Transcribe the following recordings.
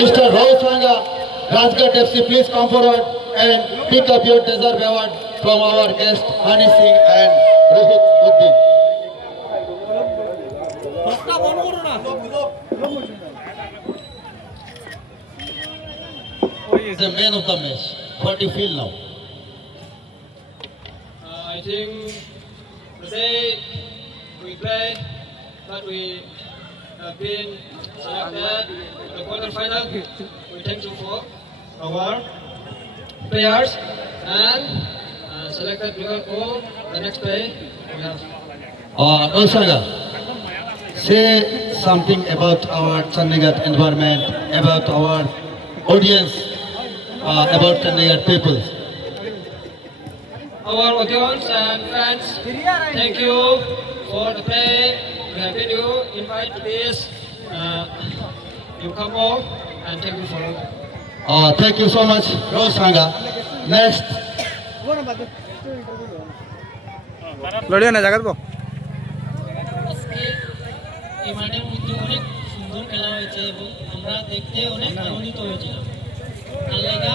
Mr. Rausanga, Rajghat FC, please come forward and pick up your deserved award from our guests Hani Singh and Rohit Uddin. The man of the match. What do you feel now? I think today we played, but we have been selected in the quarterfinal. We thank you for our players and selected we will go the next day we have. Rausanga, say something about our Chandigarh environment, about our audience, about Chandigarh people. Our audience and friends, thank you for the play. We have been you invite to this. You come over and thank you for. Thank you so much, Rausanga. Next. লড়িও না জাগাত আজকে এই মাঠের মধ্যে অনেক সুন্দর খেলা হয়েছে এবং আমরা দেখতে অনেক আনন্দিত হয়েছিলাম। খেলাটা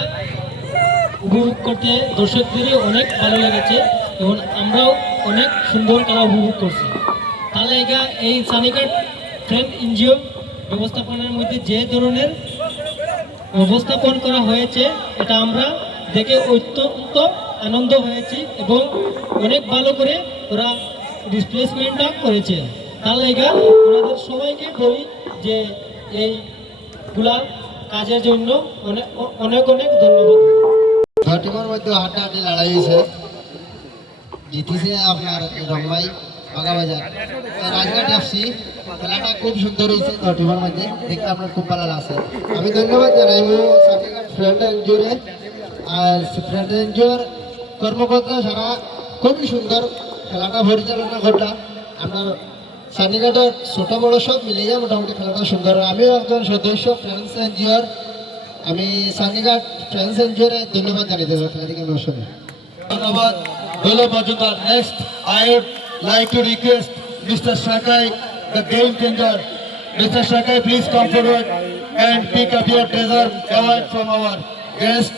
উপভোগ করতে দর্শকদেরই অনেক ভালো লেগেছে এবং আমরাও অনেক সুন্দর খেলা উপভোগ করছি। তাহলে এই চানিঘাট ফ্রেন্ড এনজিও ব্যবস্থাপনার মধ্যে যে ধরনের উপস্থাপন করা হয়েছে এটা আমরা দেখে অত্যন্ত আনন্দ হয়েছি এবং অনেক ভালো করে ওরা ডিসপ্লেসমেন্টটা করেছে। তাহলে ওনাদের সবাইকে বলি যে এইগুলা কাজের জন্য অনেক অনেক অনেক ধন্যবাদ। টিমের মধ্যে হাড্ডাহাড্ডি লড়াই হয়েছে, জিতেছে আপনার রংমাই বাগাবাজার রাজঘাট এফসি। খেলাটা খুব সুন্দর হয়েছে টিমের মধ্যে, দেখে আপনার খুব ভালো লাগছে। আমি ধন্যবাদ জানাইব চান্দিঘাট ফ্রেন্ড এনজিওরে আর ফ্রেন্ড এনজিওর কর্মকর্তা সারা খুবই সুন্দর খেলাটা পরিচালনা করলাম। আপনার চান্দিঘাটের ছোট বড় সব মিলিয়ে মোটামুটি খেলাটা সুন্দর। আমিও একজন সদস্য ফ্রেন্ডস এনজিওর, আমি চান্দিঘাট ফ্রেন্ডস এনজিওরে ধন্যবাদ জানিয়ে দেবো খেলা থেকে আমার সঙ্গে। ধন্যবাদ হলো Majumdar. Next I would like to request mister Sakai, the game changer. Mr. Sakai, please come forward and pick up your deserved award from our guest.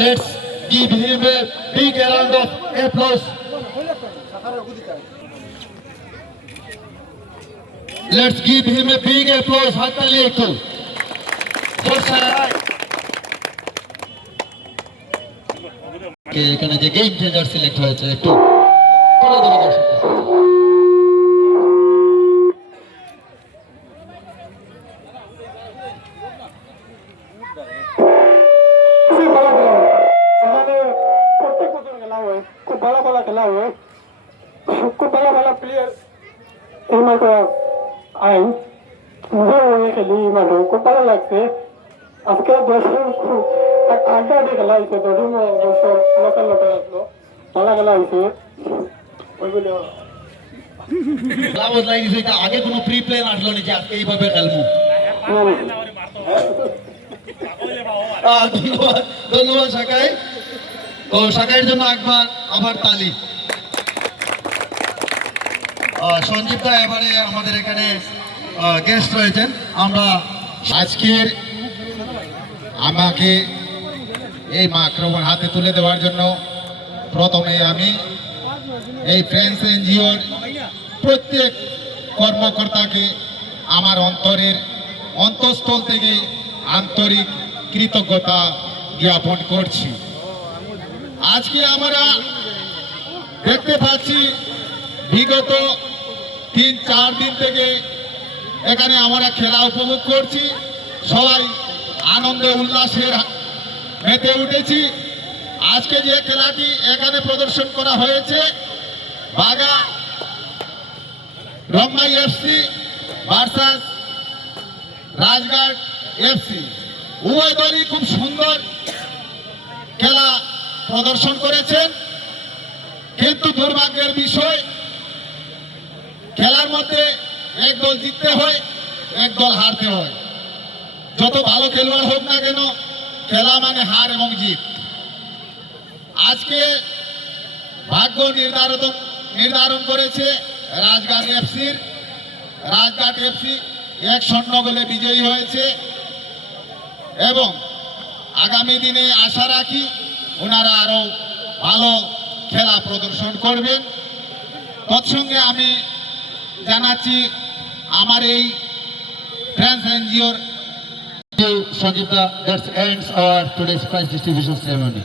Let's give him a big round of applause. Let's give him a big applause. Hattali ekটু এখানে যে game changer select হয়েছে একটু তুলে ধরে দর্শক। খুব ভালো ভালো খেলা হয়, খুব ভালো ভালো প্লেয়ার এই মাঠে আইন নিজেও খেলি এই মাঠে খুব ভালো লাগছে। আজকে দর্শক আড্ডা দিয়ে খেলা হয়েছে, দর্শক লোকাল লোকাল আসলো, ভালো খেলা হয়েছে ওইগুলো। খেলা বদলাই দিছে, এটা আগে কোনো প্রি প্ল্যান আসলো না যে আজকে এইভাবে খেলবো। ধন্যবাদ ধন্যবাদ সাকাই। তো সাকাইয়ের জন্য আবার তালি। সঞ্জীব দা এবারে আমাদের এখানে গেস্ট রয়েছেন। আমরা আজকের আমাকে এই মাইক্রোফোন হাতে তুলে দেওয়ার জন্য প্রথমে আমি এই ফ্রেন্ডস এনজিওর প্রত্যেক কর্মকর্তাকে আমার অন্তঃস্থল থেকে আন্তরিক কৃতজ্ঞতা জ্ঞাপন করছি। আজকে আমরা দেখতে পাচ্ছি বিগত 3-4 দিন থেকে এখানে আমরা খেলা উপভোগ করছি, সবাই আনন্দে উল্লাসের মেতে উঠেছি। আজকে যে খেলাটি এখানে প্রদর্শন করা হয়েছে Baga Rongmei FC versus Rajghat FC, উভয় দলই খুব সুন্দর খেলা প্রদর্শন করেছেন। কিন্তু দুর্ভাগ্যের বিষয় খেলার মধ্যে এক দল জিততে হয়, এক দল হারতে হয়। যত ভালো খেলোয়াড় হোক না কেন, খেলা মানে হার এবং জিত। আজকে ভাগ্য নির্ধারণ করেছে রাজঘাট এফসি 1-0 গোলে বিজয়ী হয়েছে। এবং আগামী দিনে আশা রাখি ওনারা আরো ভালো খেলা প্রদর্শন করবেন। তৎসঙ্গে আমি জানাচ্ছি আমার এই ফ্রান্স এনজিওর Sangeeta, that ends our today's prize distribution ceremony.